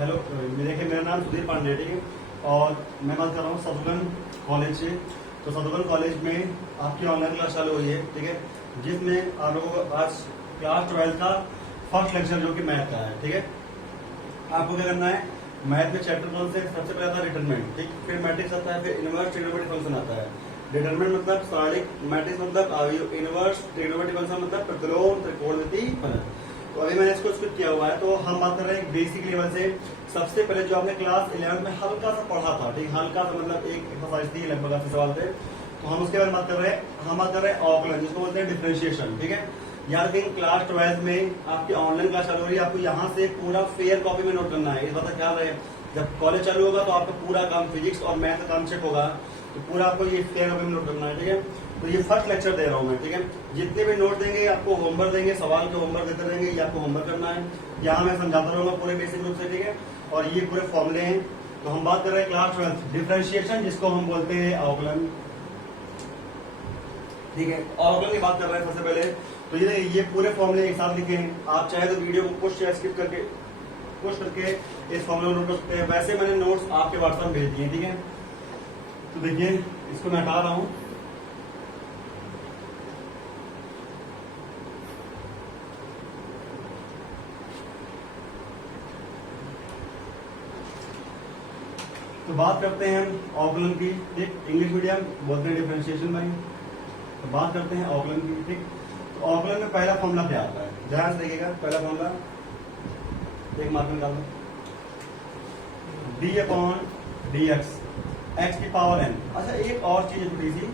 Hello, देखिए मेरा नाम सुधीर पांडे है और मैं बात कर रहा हूँ सदगुन कॉलेज से। तो सदगुन कॉलेज में आपकी ऑनलाइन क्लास चालू हुई है, ठीक है, जिसमें आप लोगों को आज क्लास 12 का फर्स्ट लेक्चर जो कि मैथ का है, ठीक है। आपको क्या करना है, मैथ में चैप्टर 1 से सबसे पहले आता है डिटरमिनेंट, ठीक, फिर मैट्रिक्स आता है, फिर इनवर्स ट्रिग्नोमेट्रिक फंक्शन आता है। डिटरमिनेंट मतलब सारणिक, मैट्रिक्स मतलब अवयव, इनवर्स ट्रिग्नोमेट्रिक फंक्शन मतलब प्रतिलोम, त्रिकोणमिति फलन। तो अभी मैंने इसको स्किप किया हुआ है, तो हम बात कर रहे हैं बेसिक लेवल से। सबसे पहले जो आपने क्लास 11 में हल्का सा पढ़ा था, ठीक, हल्का सा मतलब एक एक्सरसाइज थी, लगभग 80 सवाल थे, तो हम उसके बारे में बात कर रहे हैं। हम बात कर रहे हैं अवकलन, जिसको बोलते हैं डिफरेंशिएशन, ठीक है। याद रखें क्लास 12 में आपकी ऑनलाइन क्लास चालू हो रही है, आपको यहाँ से पूरा फेयर कॉपी में नोट करना है। इस बात का ख्याल रहे, जब कॉलेज चालू होगा तो आपका पूरा काम फिजिक्स और मैथ का काम चेक होगा, तो पूरा आपको ये फेयर कॉपी में नोट करना है, ठीक है। तो ये फर्स्ट लेक्चर दे रहा हूँ मैं, ठीक है। जितने भी नोट देंगे आपको होमवर्क देंगे, सवाल के होमवर्क देते रहेंगे, ये आपको होमवर्क करना है। यहाँ मैं समझाता रहूंगा पूरे बेसिक रूप से, ठीक है। और ये पूरे फॉर्मूले हैं। तो हम बात कर रहे हैं क्लास 12 डिफरेंशिएशन, जिसको हम बोलते हैं अवकलन, ठीक है। अवकलन की बात कर रहे हैं सबसे पहले। तो ये पूरे फॉर्मूले एक साथ लिखे हैं। आप चाहे तो वीडियो को पुश या स्किप करके इस फॉर्मूले को नोट कर सकते हैं। वैसे मैंने नोट्स आपके व्हाट्सएप में भेज दिए, ठीक है। तो देखिए इसको मैं हटा रहा हूं। तो बात करते हैं हम अवकलन की, ठीक। इंग्लिश मीडियम बोलते हैं डिफरेंशिएशन भाई। तो बात करते हैं अवकलन की, ठीक। तो अवकलन में पहला फॉर्मूला क्या आता है, ध्यान से देखिएगा। पहला फॉर्मूला एक मार्क निकाल लो, D upon D X, X की पावर एन। अच्छा एक और चीज है छोटी सी,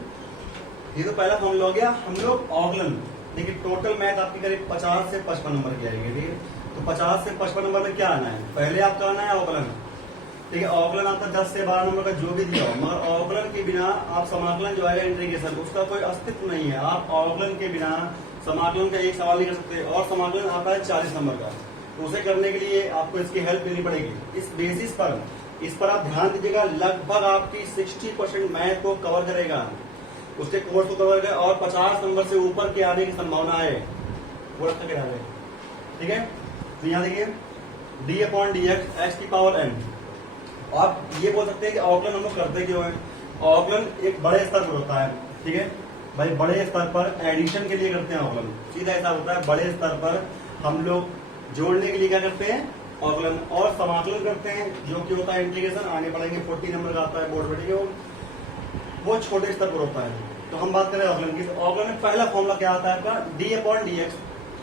ये तो पहला फॉर्मूला हो गया। हम लोग अवकलन, देखिए टोटल मैथ आपकी करीब 50 से 55 नंबर की आएगी, ठीक है। तो 50 से 55 नंबर में क्या आना है, पहले आपका आना है अवकलन, ठीक है। अवकलन आपका 10 से 12 नंबर का जो भी दिया हो, मगर अवकलन के बिना आप समाकलन जो आएगा इंटीग्रेशन, उसका कोई अस्तित्व नहीं है। आप अवकलन के बिना समाकलन का एक सवाल नहीं कर सकते। और समाकलन आता है 40 नंबर का, तो उसे करने के लिए आपको इसकी हेल्प लेनी पड़ेगी। इस बेसिस पर, इस पर आप ध्यान दीजिएगा, लगभग आपकी 60% मैथ को कवर करेगा, उसके कोर्स को कवर करेगा, और 50 नंबर से ऊपर के आने की संभावना है, वो रखा के आगे, ठीक है। तो यहाँ देखिए D upon D X, X की पावर एन। आप ये बोल सकते हैं कि अवकलन हम लोग करते क्यों है। अवकलन एक बड़े स्तर पर होता है, ठीक है भाई। बड़े स्तर पर एडिशन के लिए करते हैं अवकलन, सीधा ऐसा होता है। बड़े स्तर पर हम लोग जोड़ने के लिए क्या करते हैं, अवकलन। और समाकलन करते हैं, जो कि होता है इंटीग्रेशन। आने पड़ेंगे 40 नंबर का आता है बोर्ड पर, ठीक है। वो छोटे स्तर पर होता है। तो हम बात करें अवकलन की। अवकलन में पहला फॉर्मूला क्या आता है आपका, D upon D X,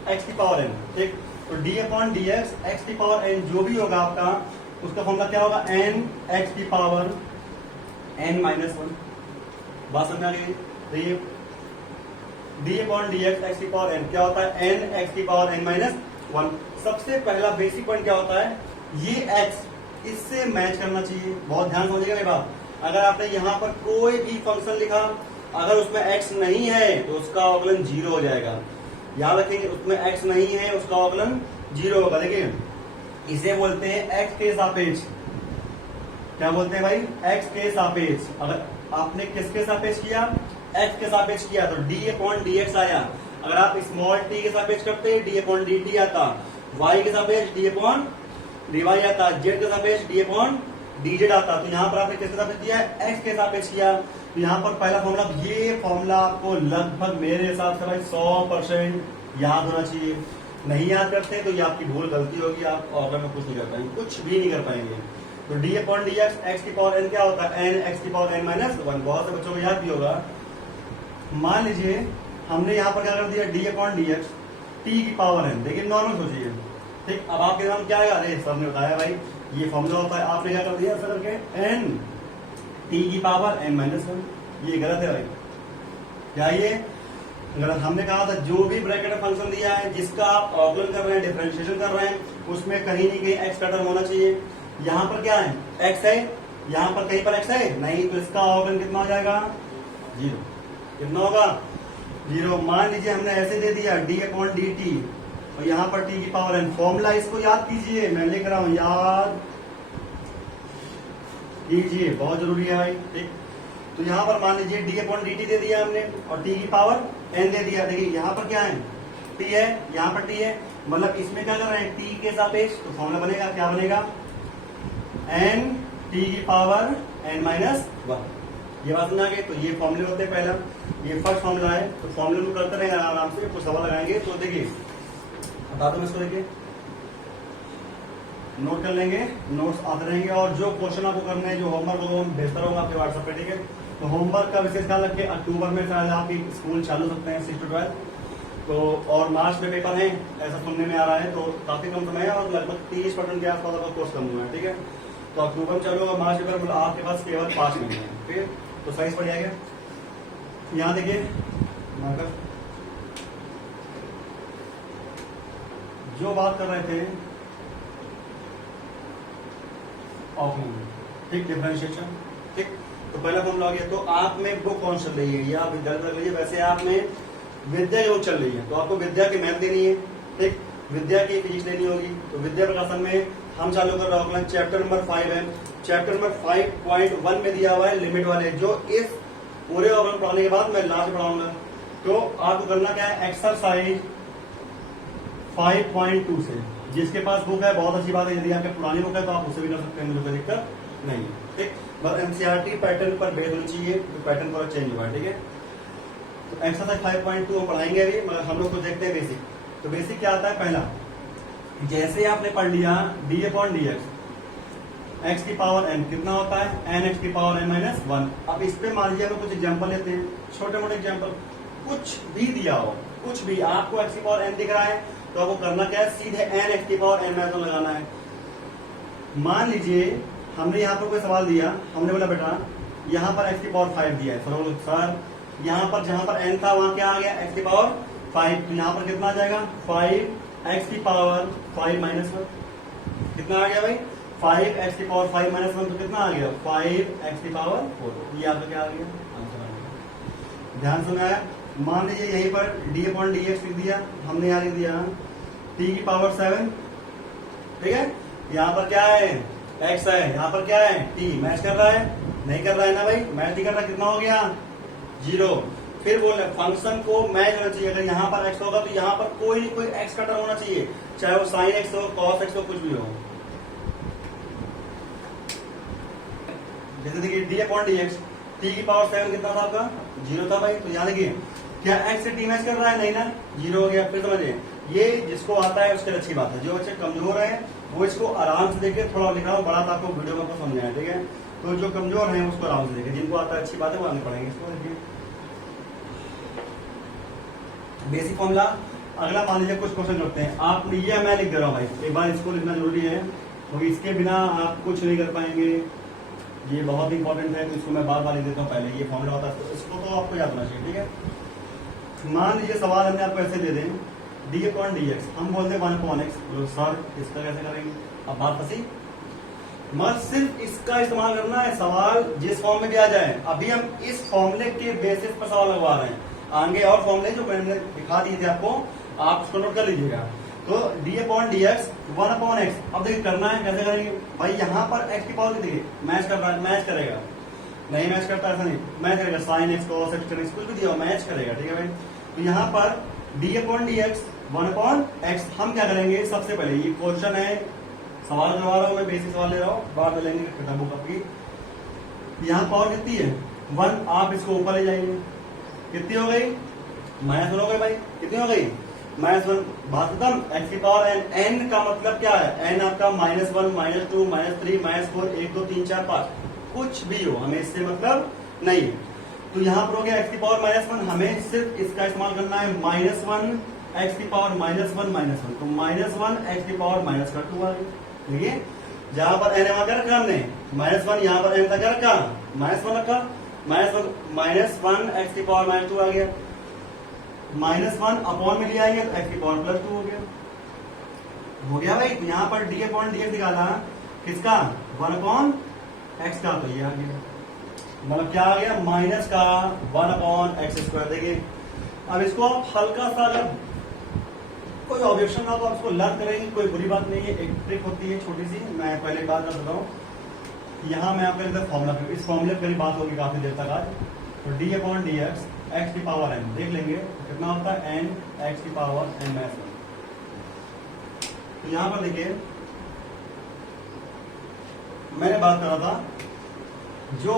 X की पावर एन, ठीक। तो D upon D X, X की पावर एन जो भी होगा आपका, उसका फॉर्मूला क्या होगा, एन एक्स की पावर एन माइनस 1। बात समझ आ गई। तो ये D upon D X, X की पावर एन क्या होता है, एन एक्स की पावर एन माइनस 1। सबसे पहला बेसिक पॉइंट क्या होता है, ये एक्स इससे मैच करना चाहिए। बहुत ध्यान समझिएगा मेरी बात। अगर आपने यहाँ पर कोई भी फंक्शन लिखा, अगर उसमें एक्स नहीं है तो उसका अवकलन 0 हो जाएगा। याद रखेंगे, उसमें एक्स नहीं है उसका अवकलन 0 होगा। देखिए इसे बोलते हैं एक्स के सापेक्ष। क्या बोलते हैं भाई, एक्स के सापेक्ष। अगर आपने किसके सापेक्ष किया, एक्स के सापेक्ष किया, तो डी अपॉन डी एक्स आया। अगर आप स्मॉल टी के सापेक्ष करते डी अपॉन डी टी आता, वाई के सापेक्ष डी अपॉन डी वाई आता, जेड के सापेक्ष डी अपॉन डी जेड आता। तो यहाँ पर आपने किसके सापेक्ष किया, एक्स के सापेक्ष किया। तो यहाँ पर पहला फॉर्मूला, ये फॉर्मूला आपको लगभग मेरे हिसाब से भाई 100% याद होना चाहिए। नहीं याद करते तो ये आपकी भूल गलती होगी, आप अवकलन में कुछ नहीं कर पाएंगे, कुछ भी नहीं कर पाएंगे। तो D upon D X, X की पावर एन क्या होता है, एन एक्स की पावर एन माइनस 1। बहुत से बच्चों को याद भी होगा। मान लीजिए हमने यहाँ पर क्या कर दिया, D upon D x, T की पावर एन। देखिए नॉर्मल सोचिए, ठीक। अब आपके नाम क्या आएगा, अरे सर ने बताया भाई ये फॉर्मूला होता है, आपने क्या कर दिया ऐसा करके, एन टी की पावर एन माइनस 1। ये गलत है भाई, क्या ये गलत। हमने कहा था जो भी ब्रैकेट में फंक्शन दिया है, जिसका आप अवकलन कर रहे हैं, डिफरेंशिएशन कर रहे हैं, उसमें कहीं नहीं कहीं एक्स का टर्म होना चाहिए। यहाँ पर क्या है, एक्स है, यहाँ पर कहीं पर एक्स है नहीं, तो इसका अवकलन कितना हो जाएगा, 0। कितना होगा, 0। मान लीजिए हमने ऐसे दे दिया डी अपॉन डी टी, और यहाँ पर टी की पावर एन। फॉर्मूला इसको याद कीजिए, मैं लिख रहा हूं, याद कीजिए, बहुत जरूरी है भाई, ठीक। तो यहाँ पर मान लीजिए डी अपॉन डी टी दे दिया हमने, और टी की पावर एन दे दिया। देखिए यहाँ पर क्या है, टी है, यहाँ पर टी है, मतलब इसमें क्या कर रहे हैं, टी के सापेक्ष। तो फॉर्मूला बनेगा, क्या बनेगा, एन टी की पावर एन माइनस वन। ये बात समझा गई। तो ये फॉर्मूले होते हैं। पहला ये फर्स्ट फॉर्मूला है, तो फॉर्मूले में करते रहेंगे आराम से, कुछ सवाल लगाएंगे। तो देखिए बता दो इसको, देखिए नोट कर लेंगे, नोट्स आते रहेंगे। और जो क्वेश्चन आपको करने हैं, जो होमवर्क होगा वो बेहतर होगा आपके व्हाट्सएप पे, ठीक है। तो होमवर्क का विशेष ख्याल रखिए। अक्टूबर में शायद आपकी स्कूल चालू सकते हैं 6 to 12, तो और मार्च में पेपर है ऐसा सुनने में आ रहा है। तो काफी कम समय है और लगभग 30% के आसपास आपका कोर्स कम हुआ है, ठीक है। तो अक्टूबर में चालू होगा, मार्च पेपर मतलब आपके पास केवल 5 महीने हैं, ठीक है। तो सही पड़ जाएगा। यहाँ देखिए मार्कर जो बात कर रहे थे ऑकलैंड, ठीक, डिफरेंशिएशन, ठीक। तो पहला फॉर्मूला आ गया। तो आप में बुक कौन चल रही है, या विद्यालय रख लीजिए। वैसे आप में विद्या योग चल रही है, तो आपको विद्या की मैथ देनी है, ठीक, विद्या की फिजिक्स देनी होगी। तो विद्या प्रकाशन में हम चालू कर रहे हैं ऑकलैंड, चैप्टर नंबर 5 है। चैप्टर नंबर 5.1 में दिया हुआ है लिमिट वाले, जो इस पूरे ऑकलैंड पढ़ाने के बाद मैं लास्ट पढ़ाऊंगा। तो आपको करना क्या है, एक्सरसाइज 5.2 से, जिसके पास बुक है बहुत अच्छी बात है, यदि आपके पुरानी बुक है तो आप उससे भी कर सकते हैं, मुझे कोई दिक्कत नहीं है, ठीक। बस एनसीईआरटी पैटर्न पर बेस होनी चाहिए, तो पैटर्न पूरा चेंज हुआ है, ठीक है। तो एक्सरसाइज 5.2 हम पढ़ाएंगे अभी, मगर हम लोग तो देखते हैं बेसिक। तो बेसिक क्या आता है, पहला जैसे आपने पढ़ लिया d/dx, x की पावर n कितना होता है, n x की पावर n माइनस 1। अब इस पे मान लीजिए हम कुछ एग्जाम्पल लेते हैं, छोटे मोटे एग्जाम्पल, कुछ भी दिया हो, कुछ भी आपको x की पावर n दिख रहा है, तो आपको करना क्या है, सीधे n x की पावर n माइनस 1 लगाना है। मान लीजिए हमने यहाँ पर कोई सवाल दिया, हमने बोला बेटा यहाँ पर x की पावर 5 दिया है, सर यहाँ पर जहां पर n था वहां क्या आ गया, x की पावर 5, तो यहाँ पर कितना आ जाएगा, 5x की पावर 5 माइनस 1। कितना आ गया भाई, 5x की पावर 5 माइनस 1, तो कितना आ गया, 5x की पावर 4। ये आपका क्या आ गया, आंसर आ गया। ध्यान से आया। मान लीजिए यहीं पर d/dx लिख दिया हमने, यहाँ लिख दिया t की पावर 7, ठीक है। यहाँ पर क्या है, x है, यहाँ पर क्या है, t। मैच कर रहा है, नहीं कर रहा है ना भाई, मैच नहीं कर रहा, कितना हो गया, 0। फिर बोले फंक्शन को मैच होना चाहिए। अगर यहाँ पर x होगा तो यहाँ पर कोई नहीं कोई x का टर्म होना चाहिए, चाहे वो sin x हो, cos x हो, कुछ भी हो। जैसे देखिए d/dx, t की पावर 7 कितना था आपका, 0 था भाई। तो यहाँ देखिए क्या x से t मैच कर रहा है, नहीं ना, 0 हो गया। फिर समझिए, ये जिसको आता है उसके लिए अच्छी बात है, जो बच्चे कमजोर है वो इसको आराम से देखे। थोड़ा लिख रहा हूँ बड़ा, था आपको वीडियो में आपको समझाया, ठीक है। तो जो कमजोर है उसको आराम से देखे, जिनको आता है अच्छी बात है वो आगे पढ़ेंगे। इसको देखिए बेसिक फॉर्मूला। अगला मान लीजिए कुछ क्वेश्चन करते हैं, आप ये मैं लिख दे रहा हूँ भाई, एक बार इसको लिखना जरूरी है, क्योंकि इसके बिना आप कुछ नहीं कर पाएंगे। ये बहुत इंपॉर्टेंट है, तो इसको मैं बार बार लिख देता हूँ। पहले ये फॉर्मूला होता है, तो इसको तो आपको याद होना चाहिए, ठीक है। मान लीजिए सवाल हमने आपको ऐसे दे दें, d/dx, हम बोलते हैं 1/x, बोलो सर इसका कैसे करेंगे। अब बात फंसी, मगर सिर्फ इसका इस्तेमाल करना है, सवाल जिस फॉर्म में भी आ जाए। अभी हम इस फॉर्मूले के बेसिस पर सवाल लगवा रहे हैं, आगे और फॉर्मूले जो मैंने दिखा दिए थे आपको, आप उसको नोट कर लीजिएगा। तो d/dx 1/x, अब देखिए करना है, कैसे करेंगे भाई, यहाँ पर x की पावर देखिए मैच कर रहा है, मैच करेगा, नहीं मैच करता ऐसा नहीं, मैच करेगा, sin x cos x tan x कुछ भी दिया मैच करेगा, ठीक है भाई। तो यहाँ पर d/dx 1/x, हम क्या करेंगे, सबसे पहले ये क्वेश्चन है, सवाल करवा रहा हूँ मैं, बेसिक सवाल ले रहा हूँ, बाद में लेंगे किताबों की। यहाँ पावर कितनी है, 1, आप इसको ऊपर ले जाएंगे, कितनी हो गई, -1 हो गई भाई, कितनी हो गई, -1। बात खत्म। x की पावर n, n का मतलब क्या है, n आपका -1, -2, -3, -4, 1 2 3 4 5, कुछ भी हो, हमें इससे मतलब नहीं है। तो यहाँ पर हो गया x की पावर -1, हमें सिर्फ इसका इस्तेमाल करना है, -1 x की पावर -1 -1, तो -1 x की पावर -2 आ गई। देखिए जहां पर n वहां क्या रखा हमने, -1, यहाँ पर n था क्या रखा, -1 रखा, -1 x की पावर -2 आ गया, -1 अपॉन में लिया आएंगे तो x की पावर +2 हो गया, हो गया भाई। तो यहाँ पर d/dx निकाला किसका, 1/x का, तो ये आ गया, मतलब क्या आ गया, माइनस का 1/x²। देखिए अब इसको आप हल्का सा, अगर कोई ऑब्जेक्शन ना तो आप इसको लर्न करेंगे, कोई बुरी बात नहीं है, एक ट्रिक होती है छोटी सी, मैं पहले बात कर देता हूँ। यहाँ मैं आपके अंदर फॉर्मूला, इस फॉर्मूले पर बात होगी काफी देर तक आज। तो d/dx x की पावर n देख लेंगे कितना होता है, n x की पावर n -1। तो यहाँ पर देखिए मैंने बात करा था जो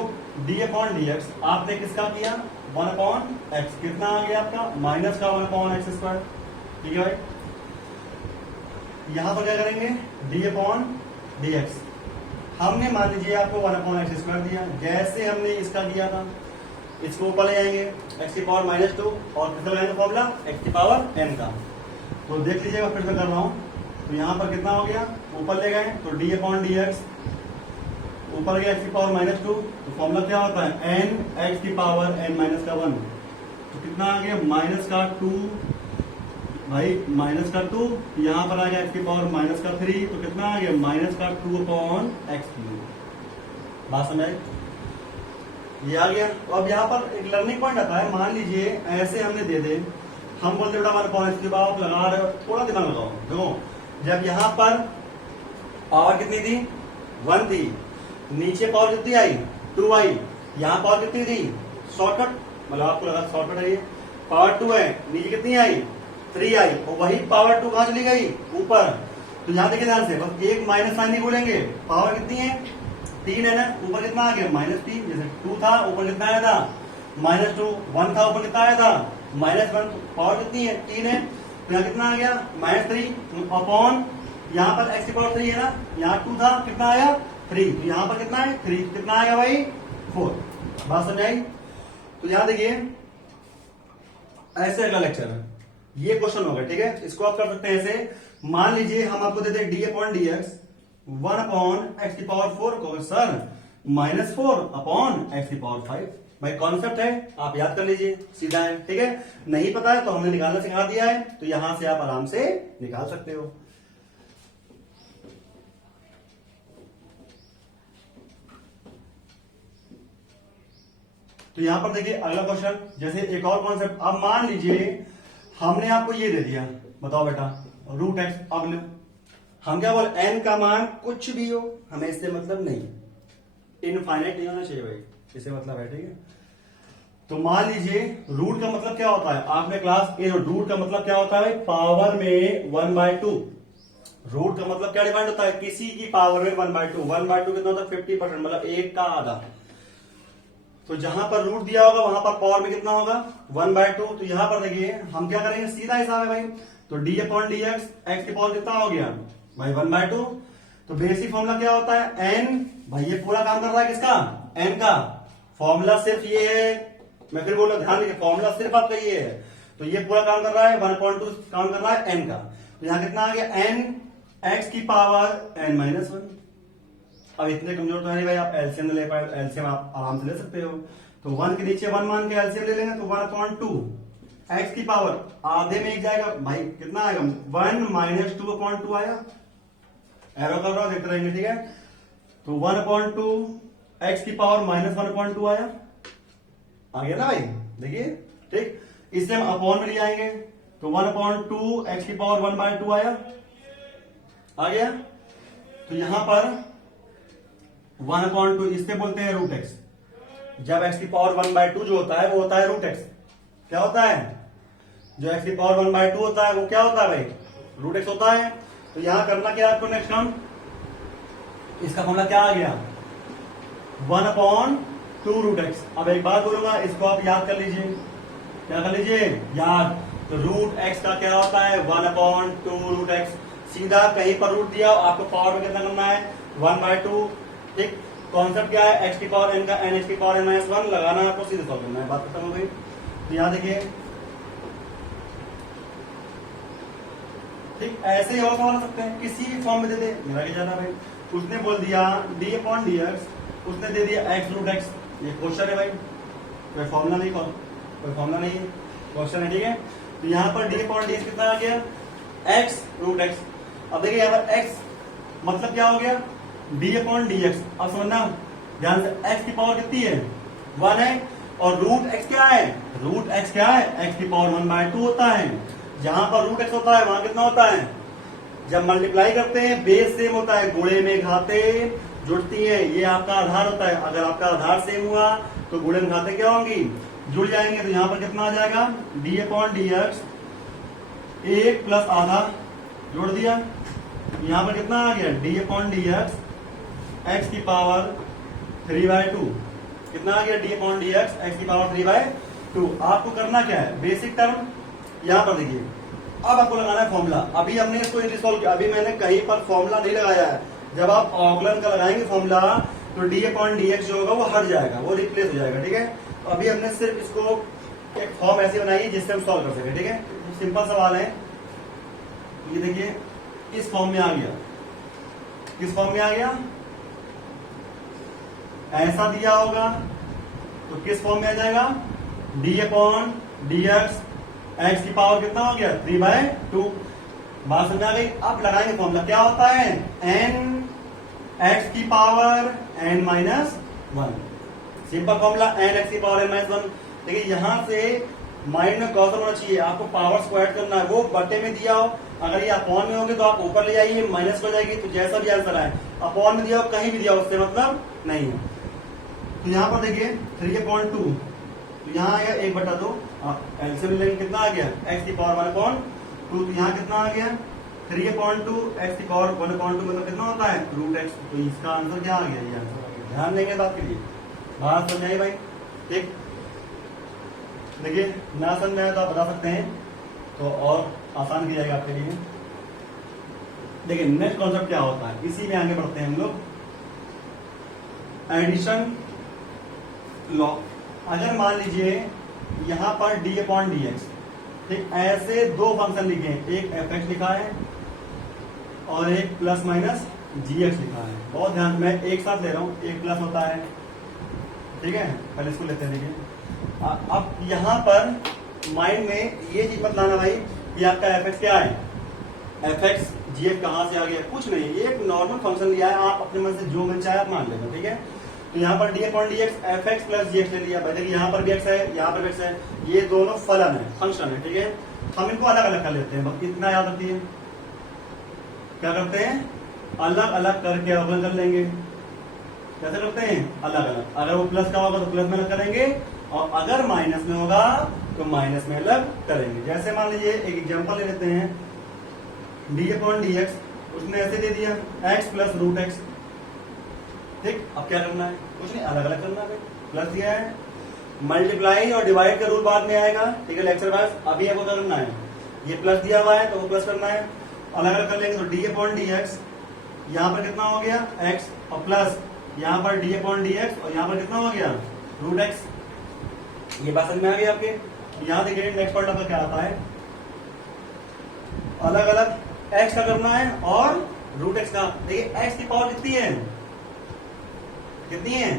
डी अपॉन डी एक्स आपने किसका किया, 1 अपॉन एक्स, कितना आ गया आपका माइनस का 1 अपॉन एक्स स्क्वायर। ठीक है भाई, यहां पर क्या करेंगे, डी अपॉन डी एक्स हमने मान लीजिए आपको 1 अपॉन एक्स स्क्वायर दिया, जैसे हमने इसका किया था इसको ऊपर ले जाएंगे एक्स की पावर -2 और कितना लगाएंगे फॉर्मूला एक्स की पावर n का। तो देख लीजिएगा फिर से कर रहा हूं, तो यहाँ पर कितना हो गया, ऊपर ले गए तो डी अपॉन डी एक्स, ऊपर गया एक्स की पावर -2, तो फॉर्मूला क्या होता है n एक्स की पावर n माइनस का 1, तो कितना आ गया माइनस का 2, भाई माइनस का 2, यहाँ पर आ गया एक्स की पावर माइनस का 3, तो कितना आ गया माइनस का 2 अपॉन एक्स क्यूब। बात समझ आई, ये आ गया। तो अब यहाँ पर एक लर्निंग पॉइंट आता है, मान लीजिए ऐसे हमने दे दे, हम बोलते बेटा हमारे पावर के बाद लगा रहे हो, थोड़ा दिमाग लगाओ। देखो जब यहाँ पर पावर कितनी थी 1 थी, नीचे पावर कितनी आई 2 आई, यहाँ पावर कितनी थी शॉर्टकट, मतलब आपको लगा शॉर्टकट है, ये पावर 2 है, नीचे कितनी आई 3 आई, और वही पावर 2 कहां चली गई ऊपर। तो यहाँ देखिए ध्यान से, बस एक माइनस साइन नहीं भूलेंगे, पावर कितनी है 3 है ना, ऊपर कितना आ गया -3, जैसे 2 था ऊपर कितना आया था -2, 1 था ऊपर कितना आया था -1, पावर कितनी है 3 है, तो यहाँ कितना आ गया -3 अपॉन, यहाँ पर x की पावर 3 है ना, यहाँ 2 था कितना आया 3, तो यहाँ पर कितना है 3, कितना आएगा भाई 4। बात समझ आई। तो यहाँ देखिए ऐसे अगला लेक्चर है, ये क्वेश्चन होगा, ठीक है, इसको आप कर सकते हैं ऐसे, मान लीजिए हम आपको देते हैं D upon D X 1 upon x की पावर 4 को सर -4 अपॉन एक्स की पावर 5, भाई कॉन्सेप्ट है आप याद कर लीजिए, सीधा है, ठीक है, नहीं पता है तो हमने निकालना सिखा दिया है, तो यहां से आप आराम से निकाल सकते हो। तो यहां पर देखिए अगला क्वेश्चन, जैसे एक और कॉन्सेप्ट, अब मान लीजिए हमने आपको ये दे दिया, बताओ बेटा √x, अब हम क्या बोल n का मान कुछ भी हो हमें इससे मतलब नहीं, इनफाइनाइट नहीं होना चाहिए भाई, इससे मतलब है, ठीक है। तो मान लीजिए रूट का मतलब क्या होता है, आपने क्लास ए, रूट का मतलब क्या होता है भाई पावर में 1/2, रूट का मतलब क्या डिफाइंड होता है किसी की पावर में 1/2, 1/2 कितना होता है 50%, मतलब 1 का आधा। तो जहां पर रूट दिया होगा वहां पर पावर में कितना होगा 1/2, तो यहां पर देखिए हम क्या करेंगे, सीधा हिसाब है भाई, तो D upon D X, X की पावर कितना हो गया भाई 1/2, तो बेसिक फॉर्मूला क्या होता है n, भाई ये पूरा काम कर रहा है किसका n का, फॉर्मूला सिर्फ ये है, मैं फिर बोल रहा ध्यान दीजिए फॉर्मूला सिर्फ आपका ये है, तो ये पूरा काम कर रहा है 1/2 काम कर रहा है n का, तो यहां कितना आ गया n x की पावर n-1। अब इतने कमजोर तो है नहीं भाई, आप एलसीएम ले पाए, एलसीएम आप आराम से ले सकते हो, तो 1 के नीचे 1 मान के एलसीएम ले लेंगे तो 1/2 x की पावर आधे में एक जाएगा भाई, कितना आएगा 1 - 2/2 आया, एरो कर रहा हूं देखते रहेंगे, ठीक है, तो 1/2 x की पावर -1/2 आया, आ गया ना भाई, देखिए ठीक, इससे हम अपॉन में ले जाएंगे तो 1/2 x की पावर 1/2 आया, आ गया। तो यहां पर 1/2 इससे बोलते हैं √x, जब x की पावर 1/2 जो होता है वो होता है √x, क्या होता है जो x की पावर 1/2 होता है वो क्या होता है भाई √x होता है। तो यहां करना क्या है आपको, नेक्स्ट काम, इसका फॉर्मूला क्या आ गया 1/2 √x। अब एक बात बोलूंगा, इसको आप याद कर लीजिए, क्या कर लीजिए याद, तो √x का क्या होता है 1/2 √x, सीधा कहीं पर रूट दिया आपको पावर में कितना करना है 1/2, ठीक, कॉन्सेप्ट क्या है x की पावर n का n x की पावर n-1 लगाना है, आपको सीधे सॉल्व करना है, बात खत्म हो गई। तो यहां देखिए ठीक, ऐसे ही और बना सकते हैं, किसी भी फॉर्म में दे दे, मेरा क्या जाना भाई, उसने बोल दिया d अपॉन dx, उसने दे दिया x √x, ये क्वेश्चन है भाई, कोई फॉर्मूला नहीं, कोई फॉर्मूला नहीं है, क्वेश्चन है, ठीक है। तो यहाँ पर d अपॉन dx कितना आ गया x √x। अब देखिए यहाँ पर x मतलब क्या हो गया d अपॉन dx, अब समझना ध्यान से, x की पावर कितनी है 1 है, और √x क्या है, √x क्या है x की पावर 1/2 होता है, जहां पर √x होता है वहां कितना होता है, जब मल्टीप्लाई करते हैं बेस सेम होता है, गुणे में घाते जुड़ती है, ये आपका आधार होता है, अगर आपका आधार सेम हुआ तो गुणे में घाते क्या होंगी जुड़ जाएंगे, तो यहां पर कितना आ जाएगा d अपॉन dx, 1 प्लस आधा जोड़ दिया, यहां पर कितना आ गया d अपॉन dx एक्स की पावर 3/2 कितना आ गया D upon D X X की पावर 3/2। आपको करना क्या है, बेसिक टर्म यहां पर देखिए, अब आपको लगाना है फॉर्मूला। अभी हमने इसको रिसॉल्व किया, अभी मैंने कहीं पर फॉर्मूला नहीं लगाया है। जब आप ऑगलन का लगाएंगे फॉर्मूला तो डी अपॉन डी एक्स जो होगा वो हट जाएगा, वो रिप्लेस हो जाएगा, ठीक है। तो अभी हमने सिर्फ इसको एक फॉर्म ऐसी बनाई है जिससे हम सॉल्व कर सके, ठीक है। सिंपल सवाल है, ये देखिए इस फॉर्म में आ गया, किस फॉर्म में आ गया, ऐसा दिया होगा तो किस फॉर्म में आ जाएगा, D upon D X X की पावर कितना हो गया 3/2। बात समझ आ गई। अब लगाएंगे फॉर्मूला, क्या होता है एन एक्स की power n minus 1, simple formula n x की पावर n माइनस 1। देखिए यहां से माइंड में कौशल होना चाहिए, आपको पावर स्क्वायर करना है, वो बटे में दिया हो, अगर ये अपॉन में होंगे तो आप ऊपर ले आइए, माइनस हो जाएगी, तो जैसा भी आंसर आए अपॉन में दिया हो कहीं भी दिया हो उससे मतलब नहीं है। तो यहाँ पर देखिए 3/2, तो यहाँ आएगा 1/2, एलसीएम लेंगे कितना आ गया x की पावर 1/2, तो यहाँ कितना आ गया 3/2 x की पावर 1/2 मतलब कितना होता है √x। तो इसका आंसर क्या आ गया, ये आंसर आ गया। ध्यान देंगे बात के लिए, बात समझ आई भाई, ठीक। देखिए ना समझ में आए तो आप बता सकते हैं, तो और आसान किया जाएगा आपके लिए। देखिए नेक्स्ट कॉन्सेप्ट क्या होता है, इसी में आगे बढ़ते हैं हम लोग, एडिशन लॉ। अगर मान लीजिए यहां पर डी अपॉन डी एक्स, ठीक, ऐसे दो फंक्शन लिखे हैं, एक एफ एक्स लिखा है और एक प्लस माइनस जी एक्स लिखा है। बहुत ध्यान, मैं एक साथ ले रहा हूं, एक प्लस होता है, ठीक है, पहले इसको लेते हैं। देखिए अब यहां पर माइंड में ये चीज मत लाना भाई कि आपका एफ एक्स क्या है, एफ एक्स जी एक्स कहां से आ गया, कुछ नहीं, ये एक नॉर्मल फंक्शन लिया है, आप अपने मन से जो मन चाहे आप मान लेना, ठीक है। तो यहाँ पर D upon D X F X plus G X ले लिया, देखिए यहाँ पर भी एक्स है, यहाँ पर भी एक्स है, ये दोनों फलन है, फंक्शन है, ठीक है। हम इनको अलग अलग कर लेते हैं, इतना याद रखती है, क्या करते हैं अलग अलग करके अवकलन कर लेंगे। कैसे करते हैं अलग अलग, अगर वो प्लस का होगा तो प्लस में अलग करेंगे, और अगर माइनस में होगा तो माइनस में अलग करेंगे। जैसे मान लीजिए एक एग्जाम्पल ले लेते हैं, डी अपॉन डी एक्स, उसने ऐसे दे दिया एक्स प्लस √x, ठीक। अब क्या करना है, कुछ नहीं, अलग अलग करना है, प्लस दिया है, मल्टीप्लाई और डिवाइड का रूल बाद में आएगा, ठीक है, लेक्चर वाइज। अभी आपको करना है, ये प्लस दिया हुआ है तो वो प्लस करना है, अलग अलग कर लेंगे। तो डी अपॉन डी एक्स, यहाँ पर कितना हो गया x, और प्लस यहाँ पर डी अपॉन डी एक्स, और यहाँ पर कितना हो गया √x। ये बात समझ में आ गई आपके। यहाँ देखिए नेक्स्ट पॉइंट आपका क्या आता है, अलग अलग x का करना है और √x का। देखिए x की पावर कितनी है, कितनी है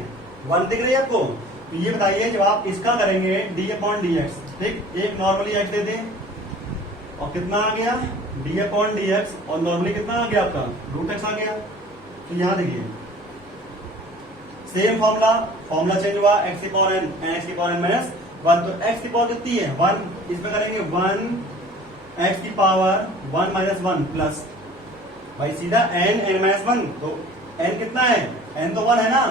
1 दिख रही है आपको। तो ये बताइए जब आप इसका करेंगे डी अपॉन डी एक्स, ठीक, एक नॉर्मली x दे दें और कितना आ गया डी अपॉन डी एक्स, और नॉर्मली कितना आ गया आपका √x आ गया। तो यहां देखिए सेम फॉर्मूला चेंज हुआ, x की पावर n, x की पावर n माइनस 1, तो x की पावर कितनी है 1, इसमें करेंगे 1 x की पावर 1 माइनस 1 प्लस, भाई सीधा n माइनस 1, तो n कितना है, n तो 1 है ना,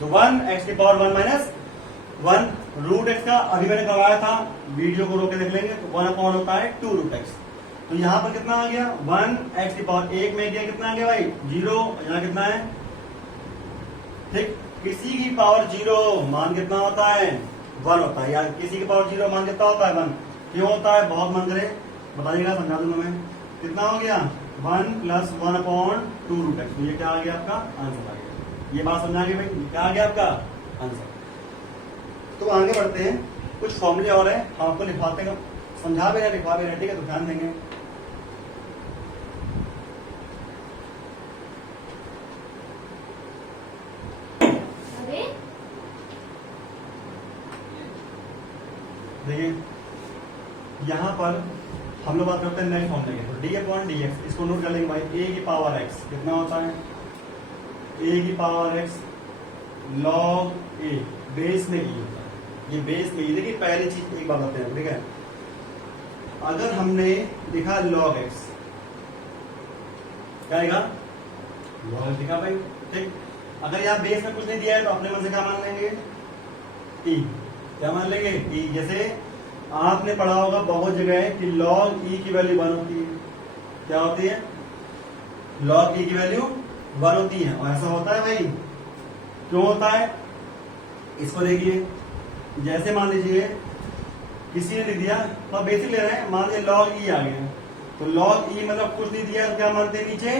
तो 1 x की पावर 1 माइनस 1 √x का अभी मैंने करवाया था, वीडियो को रोक के देख लेंगे, तो 1 अपॉन होता है 2√x। तो यहाँ पर कितना आ गया 1 x की पावर 1 में गया, कितना आ गया भाई 0, यहाँ कितना है, ठीक। किसी की पावर 0 मान कितना होता है 1 होता है, यार किसी की पावर 0 मान कितना होता है 1, क्यों होता है बहुत मन करे बताइएगा, समझा दूंगा मैं। कितना हो गया 1 प्लस 1 अपॉन 2√x, तो ये क्या आ गया आपका आंसर आ गया। ये बात समझा गई भाई, क्या आ गया आपका आंसर। तो आगे बढ़ते हैं, कुछ फॉर्मूले और है, हम आपको लिखवाते हैं, समझा भी रहे लिखवा भी रहे, ठीक है, तो ध्यान देंगे। देखिए यहां पर हम लोग बात करते हैं नेक्स्ट फॉर्मूले की, तो डी अपॉन डी एक्स, इसको नोट कर लेंगे भाई, ए की पावर एक्स कितना होता है, ए की पावर एक्स लॉग ए, बेस में ई होता है, ये बेस में ई। देखिए पहली चीज एक बात बताते हैं, ठीक है, अगर हमने लिखा लॉग एक्स, क्या आएगा लॉग एक्स लिखा भाई, ठीक। अगर यहाँ बेस में कुछ नहीं दिया है तो अपने मन से क्या मान लेंगे ई, क्या मान लेंगे ई। जैसे आपने पढ़ा होगा बहुत जगह कि log e की वैल्यू 1 होती है, क्या होती है log e की वैल्यू वन होती है। और ऐसा होता है भाई, क्यों होता है? इसको देखिए, जैसे मान लीजिए किसी ने लिख दिया, तो बेसिक ले रहे हैं, मान लीजिए लॉग ई आ गया, तो लॉग ई मतलब कुछ नहीं दिया, तो क्या मानते हैं नीचे?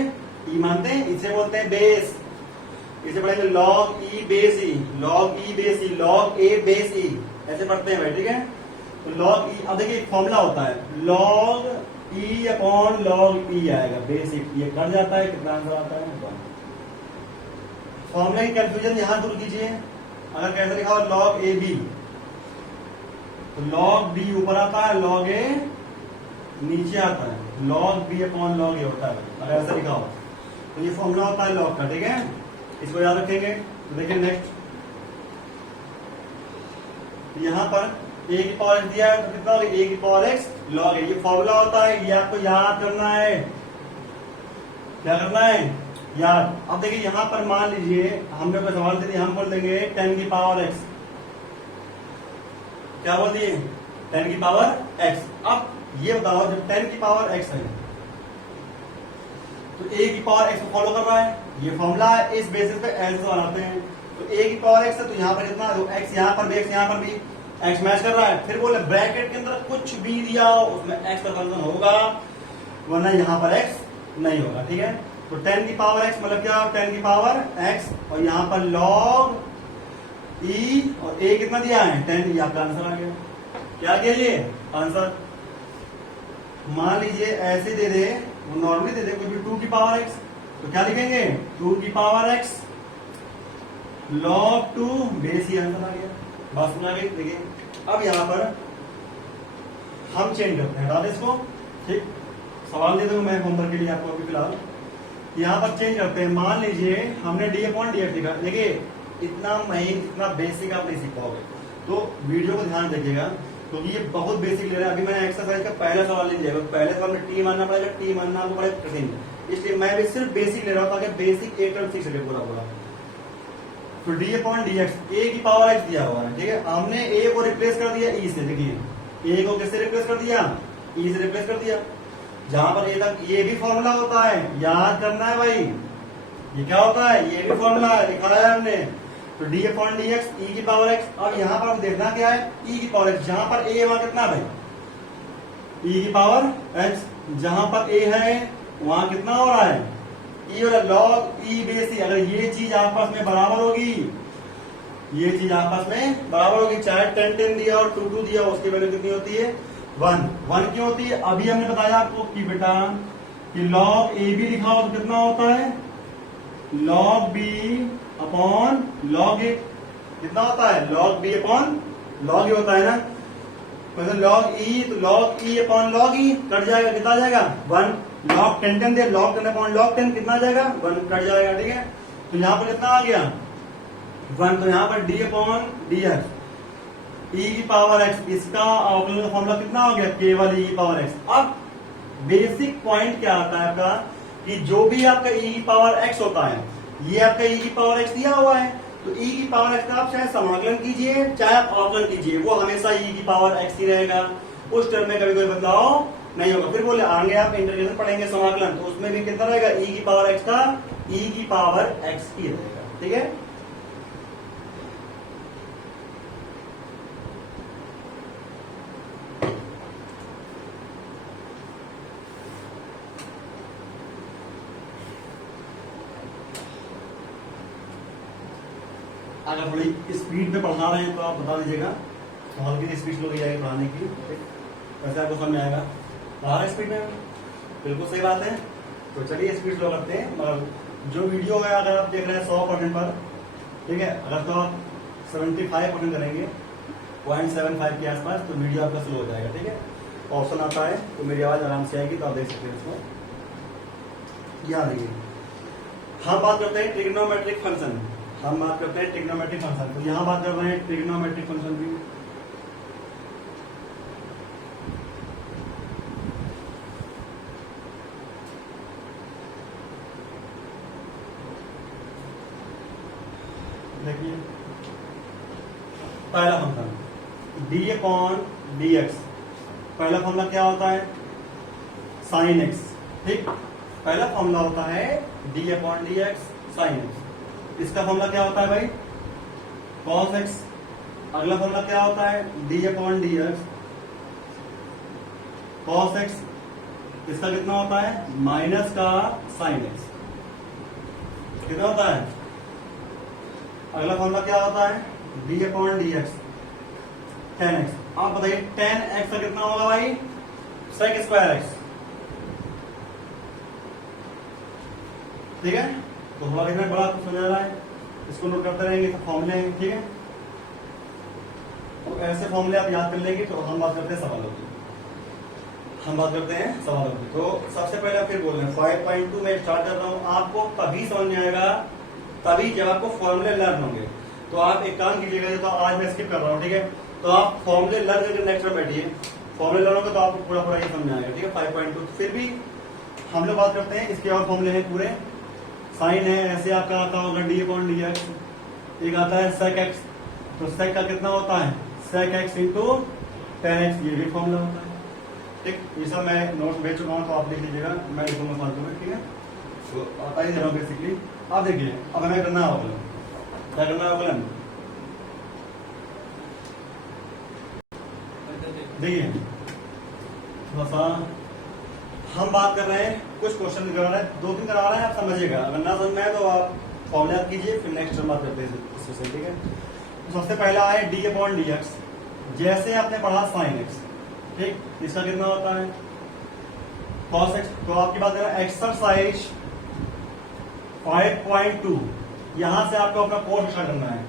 ई मानते हैं, इसे बोलते हैं बेस। इसे पढ़ेंगे लॉग ई बेस ई, लॉग ई बेस ई, लॉग ए बेस ई, ऐसे पढ़ते हैं भाई, ठीक है। तो लॉग ई, अब देखिए एक फॉर्मूला होता है, लॉग ई अपॉन लॉग ई आएगा, बेसिक, ये कट जाता है, कितना आंसर आता है? 1। फॉर्मूला की कंफ्यूजन यहां दूर कीजिए। अगर कैसे लिखा हो लॉग ए बी, तो लॉग बी ऊपर आता है, लॉग ए नीचे आता है, लॉग बी अपॉन लॉग ए होता है, अगर ऐसा लिखा हो तो ये फॉर्मूला होता है लॉग का, ठीक है, इसको याद रखेंगे। तो देखिए नेक्स्ट, यहां पर ए की पावर एक्स दिया है, तो कितना होगा? ए की पावर एक्स लॉग ए, ये फॉर्मूला होता है, ये आपको याद करना है। क्या करना है? याद। अब देखिए यहां पर मान लीजिए हमने कोई सवाल दे दिया, हम बोल देंगे 10 की पावर एक्स, क्या बोल दिए? 10 की पावर एक्स। अब ये बताओ, जब 10 की पावर एक्स है तो ए की पावर एक्स को फॉलो कर रहा है, ये फॉर्मूला है, इस बेसिस पे एल्स बनाते हैं। तो ए की पावर एक्स है, तो यहाँ पर इतना एक्स, यहाँ पर भी एक्स, यहाँ पर भी एक्स मैच कर रहा है। फिर बोले ब्रैकेट के अंदर कुछ भी दिया हो उसमें एक्स का फंक्शन होगा, वरना यहाँ पर एक्स नहीं होगा, ठीक है। तो 10 की पावर एक्स मतलब क्या? 10 की पावर एक्स, और यहाँ पर लॉग ई, और ए कितना दिया है? 10, ये आपका आंसर आ गया। क्या किया ये आंसर? मान लीजिए ऐसे दे दे, वो नॉर्मली दे दे कोई भी 2 की पावर एक्स, तो क्या लिखेंगे? 2 की पावर एक्स लॉग 2 बेस, ही आंसर आ गया। बात सुना गई? देखिए अब यहाँ पर हम चेंज करते हैं, डाल इसको, ठीक, सवाल दे दूंगा मैं होमवर्क के लिए आपको अभी फिलहाल। यहाँ पर चेंज करते हैं, मान लीजिए हमने डी अपॉन डी एक्स लिखा, देखिए इतना महीन, इतना बेसिक आप नहीं सीख पाओगे, तो वीडियो को ध्यान रखिएगा, क्योंकि ये बहुत बेसिक ले रहा है। अभी मैंने एक्सरसाइज का पहला सवाल नहीं लिया, पहले सवाल में टी मानना पड़ेगा, टी मानना आपको बड़ा कठिन, इसलिए मैं भी सिर्फ बेसिक ले रहा हूँ, ताकि बेसिक एक टर्म सीख सके पूरा पूरा। तो डी अपॉन डी एक्स, ए की पावर एक्स दिया हुआ है, ठीक है, हमने ए को रिप्लेस कर दिया ई से, देखिए ए को किससे रिप्लेस कर दिया? ई से रिप्लेस कर दिया। जहां पर ए तक ये भी फॉर्मूला होता है, याद करना है भाई, ये क्या होता है? ये भी फॉर्मूला है, लिखा है हमने। तो डी अपॉन डी एक्स, ई की पावर एक्स। अब यहाँ पर देखना क्या है? ई की पावर एक्स, जहां पर ए वहां कितना भाई? ई की पावर एक्स, जहां पर ए है वहां कितना हो रहा है? ई वाला लॉग ई बेस ई। अगर ये चीज आपस में बराबर होगी, ये चीज आपस में बराबर होगी, चाहे 10 10 दिया और 2 2 दिया, उसकी वैल्यू कितनी होती है? 1 1 क्यों होती है? अभी हमने बताया आपको कि बेटा कि लॉग ए बी लिखा हो तो कितना होता है? लॉग बी अपॉन लॉग ए, कितना होता है? लॉग बी अपॉन लॉग ए होता है ना। तो लॉग ई, तो लॉग ई अपॉन लॉग ई कट जाएगा, कितना आ जाएगा? 1। लॉग 10 10 दे, लॉग 10 अपॉन लॉग 10 कितना आ जाएगा? 1 कट जाएगा, ठीक है। तो यहाँ पर कितना आ गया? 1। तो यहाँ पर डी अपॉन डी एक्स, ई की पावर एक्स, इसका अवकलन का फॉर्मूला कितना हो गया? केवल ई की पावर एक्स। अब बेसिक पॉइंट क्या आता है आपका, कि जो भी आपका ई की पावर एक्स होता है, ये आपका ई की पावर एक्स दिया हुआ है, तो ई की पावर एक्स का आप चाहे समाकलन कीजिए चाहे आप अवकलन कीजिए, वो हमेशा ई की पावर एक्स ही रहेगा, उस टर्म में कभी कोई बदलाव नहीं होगा। फिर बोले आगे आप इंटीग्रेशन पढ़ेंगे समाकलन, तो उसमें भी कितना रहेगा? ई की पावर एक्स का ई की पावर एक्स ही रहेगा, ठीक है। अगर थोड़ी स्पीड में पढ़ा रहे हैं तो आप बता दीजिएगा, तो हल्की स्पीड लोग जाएगी पढ़ाने की, वैसे आपको समझ में आएगा। पढ़ा रहे स्पीड में, बिल्कुल सही बात है। तो चलिए स्पीड स्लो करते हैं, मगर जो वीडियो है अगर आप देख रहे हैं 100% पर, ठीक है, अगर तो आप 75% करेंगे 0.75 के आसपास, तो वीडियो आपका स्लो हो जाएगा, ठीक है। ऑप्शन आता है तो मेरी आवाज आराम से आएगी, तो आप देख सकते हैं इसको। याद रखिए, हम बात करते हैं ट्रिग्नोमेट्रिक फंक्शन, हम बात करते हैं ट्रिग्नोमेट्रिक फंक्शन। तो यहां बात कर रहे हैं ट्रिग्नोमेट्रिक फंक्शन की। देखिए पहला function D upon D x, पहला फॉर्मूला क्या होता है? साइन एक्स, ठीक। पहला फॉर्मूला होता है d upon D X sine x. इसका फॉर्मूला क्या होता है भाई? Cos x. अगला फॉर्मूला क्या होता है? D upon D X cos x. इसका कितना होता है? माइनस का साइन एक्स। कितना होता है? अगला फॉर्मूला क्या होता है? D upon D x tan x. आप बताइए टेन एक्स का कितना होगा भाई? Sec square x. ठीक है, तो थोड़ा देखना बड़ा कुछ समझ रहा है, इसको नोट करते रहेंगे। तो फॉर्मूले हैं, ठीक है, तो ऐसे फॉर्मूले आप याद कर लेंगे। तो हम बात करते हैं सवालों की। तो सबसे पहले फिर बोल रहे हैं 5.2 में स्टार्ट कर रहा हूं। आपको तभी समझ में आएगा तभी जब आपको फॉर्मूले लर्न होंगे। तो आप एक काम कीजिएगा, तो आज मैं स्किप कर रहा हूँ, ठीक है, तो आप फॉर्मूले लर्न करके नेक्स्ट में बैठिए। फॉर्मूले लर्न होगा तो आपको पूरा पूरा ये समझ में आएगा, ठीक है। 5.2 फिर भी हम लोग बात करते हैं, इसके और फॉर्मूले हैं पूरे। साइन है, ऐसे आपका आता होगा डी अपॉन डी एक्स। एक आता है सेक एक्स, तो सेक का कितना होता है? Sec x into tan x, ये भी फॉर्मूला होता है। ठीक, ये सब मैं नोट भेज चुका हूँ, तो आप देख लीजिएगा, मैं दूंगा फालतू में, ठीक है। तो आता ही दे रहा हूँ बेसिकली। आप देखिए, अब हमें करना है अवकलन। क्या करना है अवकलन? देखिए थोड़ा सा हम बात कर रहे हैं, कुछ क्वेश्चन करा रहे हैं, 2-3 करा रहे हैं, आप समझिएगा। अगर ना समझ में आए तो आप फॉर्मूला याद कीजिए, फिर नेक्स्ट बात करते हैं इससे, ठीक है। तो सबसे पहला है डी अपॉन डी एक्स। जैसे आपने पढ़ा साइन एक्स, ठीक, इसका कितना होता है? Cos X. तो आपकी बात करें एक्सरसाइज 5.2, यहां से आपको अपना कोर्स स्टार्ट करना है।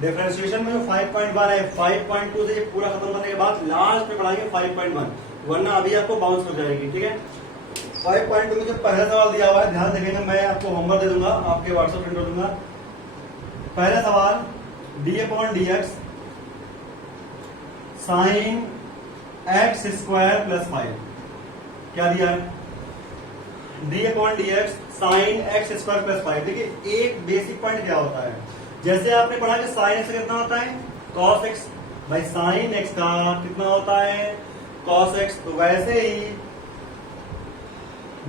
डिफरेंशिएशन में जो 5.1 है, 5.2 से ये पूरा खत्म करने के बाद लास्ट में पढ़ाएंगे 5.1, वरना अभी आपको बाउंस हो जाएगी, ठीक है। 5.2 में जो पहला सवाल दिया हुआ है, ध्यान देखेंगे, मैं आपको होमवर्क दे दूंगा, आपके व्हाट्सएप प्रिंट कर दूंगा। पहला सवाल D upon D X sine x square plus 5। क्या दिया है? D upon D X sine x square plus 5। देखिए एक बेसिक पॉइंट क्या होता है, जैसे आपने पढ़ा कि साइन एक्स कितना होता है? Cos X. भाई साइन एक्स का कितना होता है? Cos X. तो वैसे ही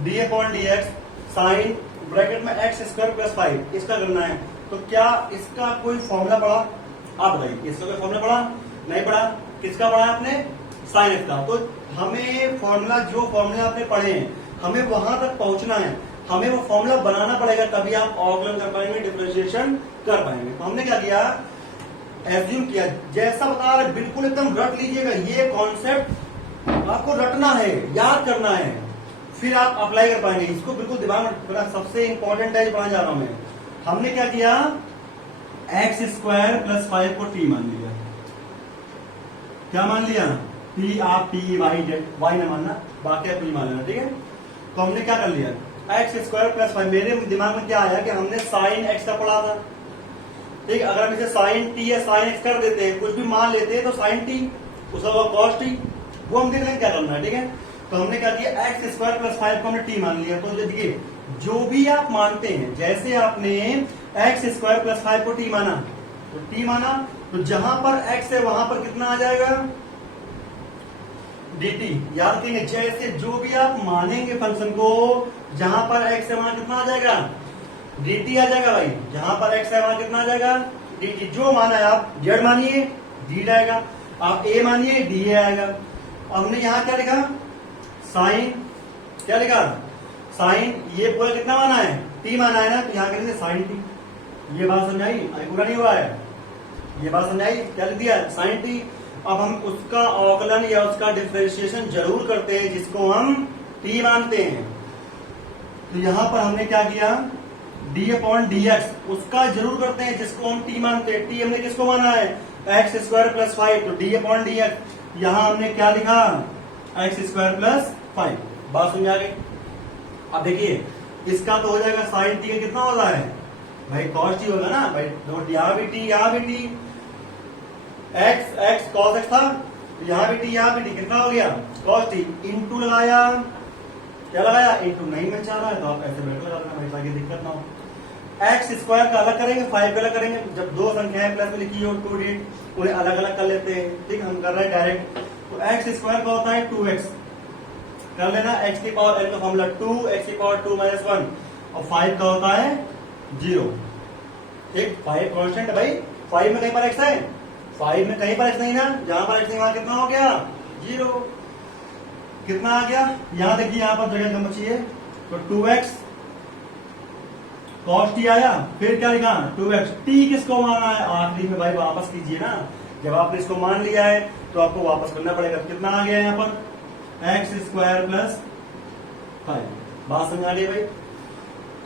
D upon D X sine bracket में एक्स स्क्वायर प्लस 5, इसका करना है। तो क्या इसका कोई फॉर्मूला पढ़ा? आप बताइए, इसका कोई फॉर्मूला पढ़ा? नहीं पढ़ा। किसका पढ़ा आपने? साइन एक्स का। तो हमें फॉर्मूला, जो फॉर्मूला आपने पढ़े हैं, हमें वहां तक पहुंचना है, हमें वो फॉर्मूला बनाना पड़ेगा, तभी आप अवकलन कर पाएंगे, डिफरेंशिएशन कर पाएंगे। तो हमने क्या किया? एज्यूम किया, जैसा बता रहे बिल्कुल एकदम रट लीजिएगा। ये कॉन्सेप्ट आपको रटना है, याद करना है, फिर आप अप्लाई कर पाएंगे। इसको बिल्कुल दिमाग में रखना, सबसे इंपॉर्टेंट है, पढ़ा जा रहा हूं मैं। हमने क्या किया? एक्स स्क्वायर प्लस 5 को टी मान लिया। क्या मान लिया? टी। आप टी वाई जेड, वाई न मानना, बाकी आप टी मान लेना, ठीक है। तो हमने क्या कर लिया? X square plus 5। मेरे दिमाग में क्या आया कि हमने साइन एक्स का पढ़ा था, ठीक। अगर हम इसे साइन टी या साइन एक्स कर देते हैं, कुछ भी मान लेते हैं, तो साइन टी, उसका होगा कॉस टी, वो हम देख रहे हैं क्या करना है, ठीक है। तो हमने क्या किया? एक्स स्क्वायर प्लस 5 को हमने टी मान लिया। तो देखिए जो भी आप मानते हैं, जैसे आपने एक्स स्क्वायर प्लस 5 को टी माना, तो टी माना, तो जहां पर एक्स है वहां पर कितना आ जाएगा? dt। याद रखेंगे, जैसे जो भी आप मानेंगे फंक्शन को, जहां पर x है वहां कितना आ जाएगा? dt आ जाएगा भाई। जहां पर x है वहां कितना आ जाएगा? dt। जो माना है आप z मानिए, d आएगा, आप a मानिए, da आएगा। हमने यहां क्या लिखा? साइन, क्या लिखा? साइन, ये पूरा कितना माना है? t माना है ना, तो यहां करेंगे साइन t। ये बात समझाई? अभी पूरा नहीं हुआ है, ये बात समझाई? क्या लिख दिया? Sine t। अब हम उसका अवकलन या उसका डिफरेंशिएशन जरूर करते हैं, जिसको हम t मानते हैं। तो यहां पर हमने क्या किया? d अपॉन डी एक्स, उसका जरूर करते हैं जिसको हम t मानते हैं। t हमने किसको माना है? एक्स स्क्वायर प्लस 5, तो d अपॉन डी एक्स। यहां हमने क्या लिखा? X square plus 5। बात समझ आ गई? अब देखिए इसका तो हो जाएगा साइन टी का कितना होता है भाई? कॉस टी होगा ना भाई, नोट, यहाँ भी टी, यहाँ भी T. X x cos x था, तो यहाँ भी टी, यहाँ भी टी, कितना हो गया? Cos T. इंटू लगाया, क्या लगाया? इंटू। नहीं मिल चाह रहा है तो आप ऐसे ब्रैकेट लगा देना भाई, ताकि दिक्कत ना हो। एक्स स्क्वायर का अलग करेंगे, 5 का अलग करेंगे। जब दो संख्याएं प्लस में लिखी हो, 2 डिजिट, उन्हें अलग अलग कर लेते हैं, ठीक। हम कर रहे हैं डायरेक्ट। तो एक्स स्क्वायर का होता है 2x, कर लेना। x की पावर n का फॉर्मूला 2, x की पावर 2 माइनस 1 और 5 का होता है 0। ठीक, 5 कांस्टेंट है भाई, 5 में कहीं पर x है, 5 में कहीं पर x नहीं ना, जहां पर x नहीं वहां कितना हो गया 0। कितना आ गया, यहां देखिए यहां पर जगह कम बची है, तो 2x cos t आया, फिर क्या लिखा 2x, t किसको माना है आखिरी में भाई, वापस कीजिए ना, जब आपने इसको मान लिया है तो आपको वापस करना पड़ेगा। कितना आ गया यहाँ पर x स्क्वायर प्लस 5। बात समझ आ रही है भाई,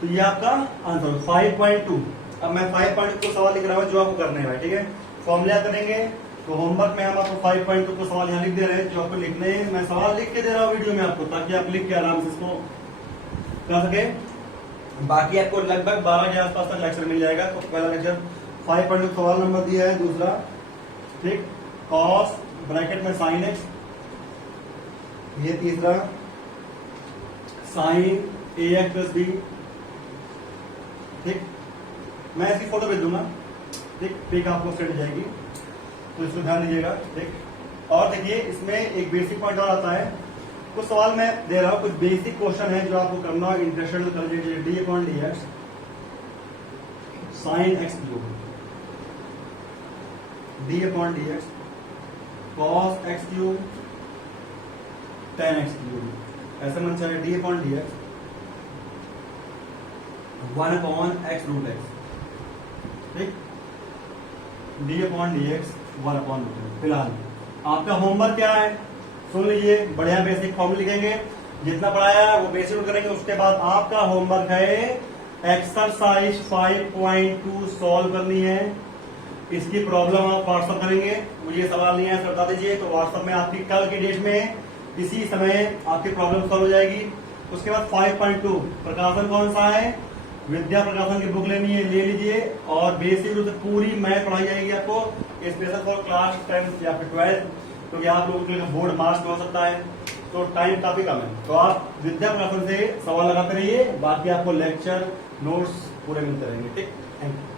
तो ये आपका आंसर 5.2। अब मैं 5.2 को सवाल लिख रहा हूँ जो आपको करने हैं भाई, ठीक है। फॉर्मूला करेंगे तो होमवर्क में हम आपको 5.2 को सवाल यहाँ लिख दे रहे हैं, जो आपको लिखने हैं, मैं सवाल लिख के दे रहा हूँ वीडियो में आपको, ताकि आप लिख के आराम से इसको कर सके। बाकी आपको लगभग 12 के आसपास तक लेक्चर मिल जाएगा। तो पहला लेक्चर 5.2 सवाल नंबर दिया है, दूसरा ठीक cos ब्रैकेट में sin x, ये तीसरा sin ax प्लस b। ठीक, मैं इसकी फोटो भेज दूंगा, ठीक, पिक आपको सेंड हो जाएगी, तो इसको ध्यान दीजिएगा। ठीक, और देखिए इसमें एक बेसिक पॉइंट और आता है, कुछ सवाल मैं दे रहा हूं, कुछ बेसिक क्वेश्चन है जो आपको करना है, इंटरेस्टेड कर लीजिए। D upon D X sine X cube, D upon D X cos X cube tan X cube, ऐसा मन चाहिए। D upon D X 1 upon X root X, ठीक, D upon D X 1 upon root X. फिलहाल आपका homework क्या है सुन लीजिए, बढ़िया बेसिक फॉर्मूला लिखेंगे, जितना पढ़ाया है वो बेसिक करेंगे। उसके बाद आपका होमवर्क है एक्सरसाइज 5.2 सॉल्व करनी है। इसकी प्रॉब्लम आप व्हाट्सअप करेंगे, मुझे सवाल नहीं है सर बता दीजिए, तो व्हाट्सअप में आपकी कल की डेट में इसी समय आपकी प्रॉब्लम सॉल्व हो जाएगी। उसके बाद 5.2 प्रकाशन कौन सा है, विद्या प्रकाशन की बुक लेनी है, ले लीजिए, और बेसिक रूप से पूरी मैथ पढ़ाई जाएगी आपको, स्पेशल फॉर क्लास 10 या फिर 12, क्योंकि आप लोगों के लिए बोर्ड मार्क्स में हो सकता है, तो टाइम काफी कम है। तो आप विद्या प्रकाशन से सवाल लगाते रहिए, बाकी आपको लेक्चर नोट्स पूरे मिलते रहेंगे। ठीक, थैंक यू।